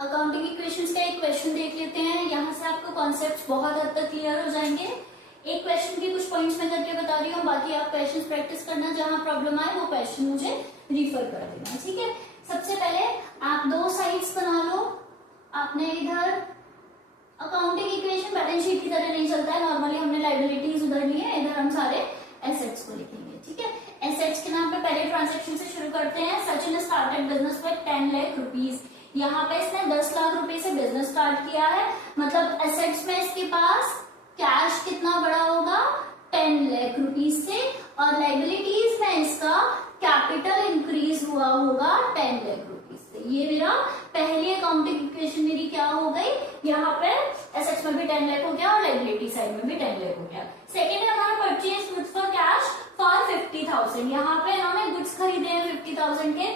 Accounting equations का एक question देख लेते हैं। यहाँ से आपको कॉन्सेप्ट्स बहुत हद तक क्लियर हो जाएंगे। एक क्वेश्चन के कुछ पॉइंट्स मैं करके बता रही हूँ, बाकी आप क्वेश्चंस प्रैक्टिस करना, जहां प्रॉब्लम आए वो क्वेश्चन मुझे रिफर कर देना, ठीक है। सबसे पहले आप दो साइड्स बना लो। आपने इधर अकाउंटिंग इक्वेशन बैलेंस शीट की तरह नहीं चलता है, नॉर्मली हमने लायबिलिटीज उधर ली है, इधर हम सारे एसेट्स को लिखेंगे, ठीक है। एसेट्स के नाम पे पहले ट्रांजेक्शन से शुरू करते हैं। Sachin started business with 10 lakh rupees. यहाँ पे इसने 10 लाख रुपए से बिजनेस स्टार्ट किया है, मतलब एसेट्स में इसके पास कैश कितना बड़ा होगा, 10 लाख रुपीज से, और लायबिलिटीज में इसका कैपिटल इंक्रीज हुआ होगा 10 लाख रुपीज से। ये मेरा पहली अकाउंटिंग इक्वेशन मेरी क्या हो गई, यहाँ पे एसेट्स में भी 10 लाख हो गया और लायबिलिटी साइड में भी 10 लाख हो गया। सेकेंड है हमारा purchase goods for cash for 50,000। यहाँ पे इन्होंने गुड्स खरीदे हैं 50,000 के।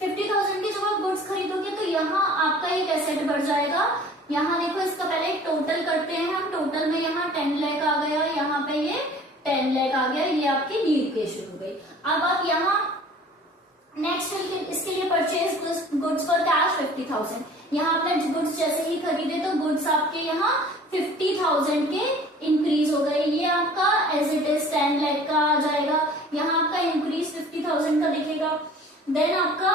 50,000 के जब आप गुड्स खरीदोगे तो यहाँ आपका एक एसेट बढ़ जाएगा। यहाँ देखो, इसका पहले एक टोटल करते हैं हम। टोटल में यहाँ 10 लाख आ गया, यहाँ पे ये 10 लाख आ गया, ये आपकी डी इक्वेशन हो गई। अब आप यहाँ नेक्स्ट इसके लिए परचेज गुड्स फॉर कैश 50,000। यहाँ आपने गुड्स जैसे ही खरीदे तो गुड्स आपके यहाँ 50,000 के इंक्रीज हो गए। ये आपका एज इट इज 10 लाख का आ जाएगा। यहाँ आपका इंक्रीज 50,000 का दिखेगा। देन आपका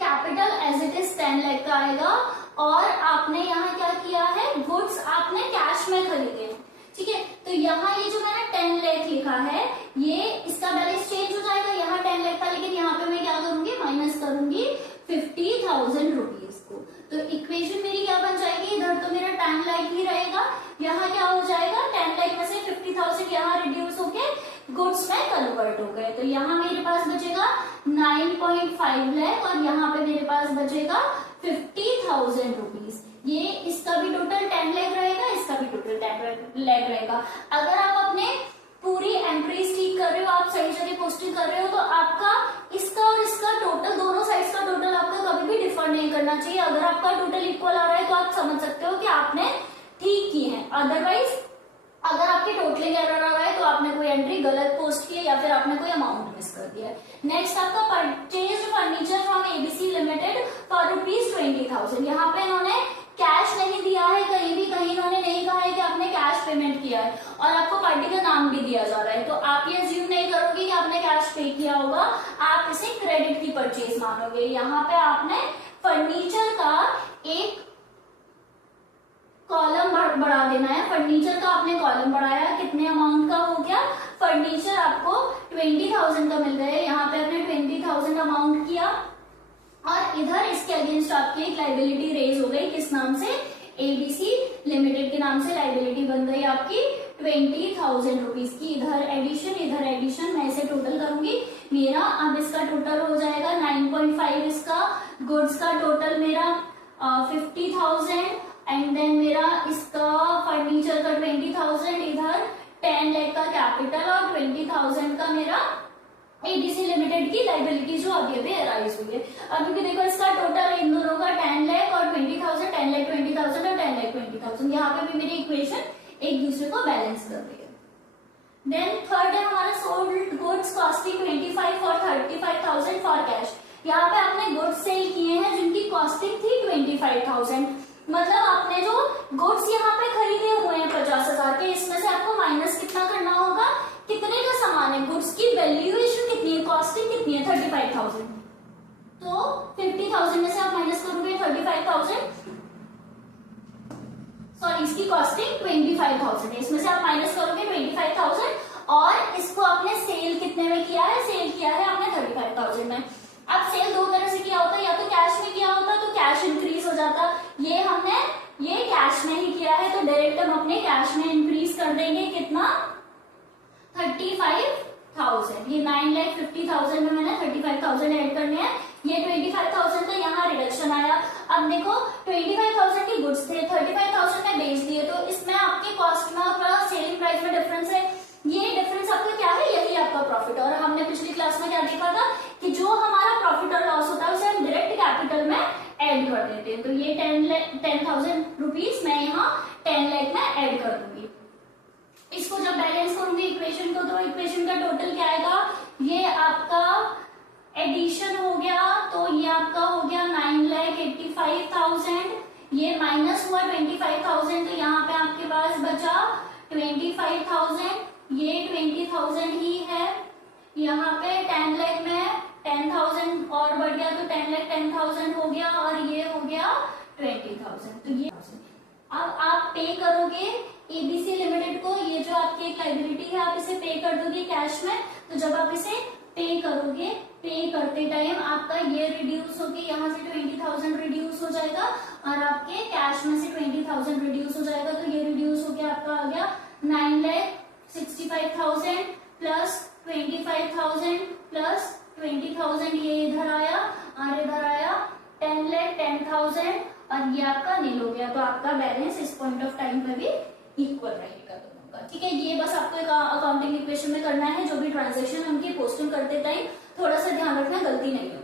capital as it is 10 lakh का आएगा। और आपने यहाँ क्या किया है, गुड्स आपने कैश में खरीदे, ठीक है। तो यहाँ ये जो मैंने 10 लाख लिखा है, ये इसका बैलेंस चेंज हो जाएगा। यहाँ 10 लाख था, लेकिन यहाँ पे मैं क्या करूंगी, माइनस करूंगी 50,000 रुपीज को। तो इक्वेशन मेरी क्या बन जाएगी, इधर तो मेरा 10 लाख ही रहेगा, यहाँ क्या हो जाएगा, 10 लाख में से 50,000 यहाँ रिड्यूस होके गुड्स में कन्वर्ट हो गए। तो यहाँ मेरे पास बचेगा 9.5 लाख और यहाँ पे मेरे पास बचेगा 50,000 रुपीज। ये इसका भी टोटल 10 लाख रहेगा, इसका भी टोटल 10 लाख रहेगा। अगर आप अपने पूरी एंट्रीज ठीक कर रहे हो, आप सही जगह पोस्टिंग कर रहे हो, तो आपका इसका और इसका टोटल, दोनों साइड्स का टोटल आपका कभी भी डिफर नहीं करना चाहिए। अगर आपका टोटल इक्वल आ रहा है तो आप समझ सकते हो कि आपने ठीक की है। अदरवाइज अगर आपके टोटलिंग एरर आ रहा है तो आपने कोई एंट्री गलत पोस्ट की है या फिर आपने कोई अमाउंट मिस कर दिया है। नेक्स्ट आपका purchase furniture from ABC limited for ₹20,000। यहाँ पे इन्होंने कैश नहीं दिया है, कहीं भी कहीं इन्होंने नहीं कहा है कि आपने कैश पेमेंट किया है, और आपको पार्टी का नाम भी दिया जा रहा है। तो आप ये अज्यूम नहीं करोगे कि आपने कैश पे किया होगा, आप इसे क्रेडिट की परचेज मानोगे। यहाँ पे आपने फर्नीचर का एक कॉलम बढ़ा देना है। फर्नीचर का आपने कॉलम बढ़ाया, कितने अमाउंट का हो गया, फर्नीचर आपको 20,000 का मिल गया है, यहाँ पे आपने 20,000 अमाउंट किया, और इधर इसके अगेंस्ट आपकी एक लाइबिलिटी रेज हो गई, किस नाम से, एबीसी लिमिटेड के नाम से लाइबिलिटी बन गई आपकी 20,000 रुपीज की। इधर एडिशन, मैं इसे टोटल करूंगी मेरा। अब इसका टोटल हो जाएगा 9.5, इसका गुड्स का टोटल मेरा 50,000, एंड देन मेरा इसका फर्नीचर का 20,000, इधर 10 लाख का कैपिटल और 20,000 का मेरा एबीसी लिमिटेड की लाइबिलिटी जो अभी अराइज हुई है। अभी देखो इसका टोटल इन दोनों का 10 लाख और 20,000, 10 लाख 20,000 और 10 लाख 20,000। यहाँ पे भी मेरी इक्वेशन एक दूसरे को बैलेंस कर रही है। देन थर्ड है हमारा सोल्ड गुड्स कॉस्टिंग 25 और 35,000 फॉर कैश। यहाँ पे आपने गुड्स सेल किए हैं जिनकी कॉस्टिंग थी 25,000, मतलब आपने जो गुड्स यहाँ पे खरीदे हुए हैं 50,000 के, इसमें से आपको माइनस कितना करना होगा, कितने का सामान है, गुड्स की वैल्यूएशन कितनी है, कॉस्टिंग कितनी है 35,000। तो 50,000 में से आप माइनस करोगे 35,000, सॉरी इसकी कॉस्टिंग 25,000 है, इसमें से आप माइनस करोगे 25,000, और इसको आपने सेल कितने में किया है, सेल किया है आपने 35,000 में। अब सेल दो तरह से किया होता है, या तो कैश में किया होता तो कैश इंक्रीज हो जाता, ये हमने ये कैश में ही किया है तो डायरेक्ट हम अपने कैश में इंक्रीज कर देंगे, कितना 35,000। ये 9,50,000 में मैंने 35,000 ऐड करने हैं, ये 25,000 का यहाँ रिडक्शन आया। अब देखो 25,000 के गुड्स थे, 35,000 में बेच दिए, तो इसमें आपकी कॉस्ट में और सेलिंग प्राइस में डिफरेंस है। ये डिफरेंस आपका क्या है, यही आपका प्रॉफिट। और हमने पिछली क्लास में क्या देखा था कि जो हमारा प्रॉफिट और लॉस होता है उसे हम डायरेक्ट कैपिटल में ऐड कर देते हैं। तो ये 10,000 रुपीज मैं यहाँ 10 लाख में ऐड कर दूंगी। इसको जब बैलेंस करूंगी इक्वेशन को, तो इक्वेशन का टोटल क्या आएगा, ये आपका एडिशन हो गया, तो ये आपका हो गया 9,85,000 ये माइनस हुआ 25,000, तो यहाँ पे आपके पास बचा 25,000, ये 20,000 ही है। यहाँ पे 10 लाख में 10,000 और बढ़ गया तो 10 लाख 10,000 हो गया, और ये हो गया 20,000। तो ये अब आप पे करोगे एबीसी लिमिटेड को, ये जो आपकी एक लाइबिलिटी है आप इसे पे कर दोगे कैश में। तो जब आप इसे पे करोगे, पे करते टाइम आपका ये रिड्यूस होके यहाँ से 20,000 रिड्यूस हो जाएगा, और आपके कैश में से 20,000 रिड्यूस हो जाएगा। तो ये रिड्यूस होके आपका आ गया 9,65,000 प्लस 25,000 प्लस 20,000, ये इधर आया और इधर आया 10,10,000, और ये आपका नील हो गया। तो आपका बैलेंस इस पॉइंट ऑफ टाइम पे भी इक्वल रहेगा दोनों का। ठीक है, ये बस आपको एक अकाउंटिंग इक्वेशन में करना है। जो भी ट्रांजेक्शन उनकी पोस्टिंग करते टाइम थोड़ा सा ध्यान रखना, गलती नहीं हो।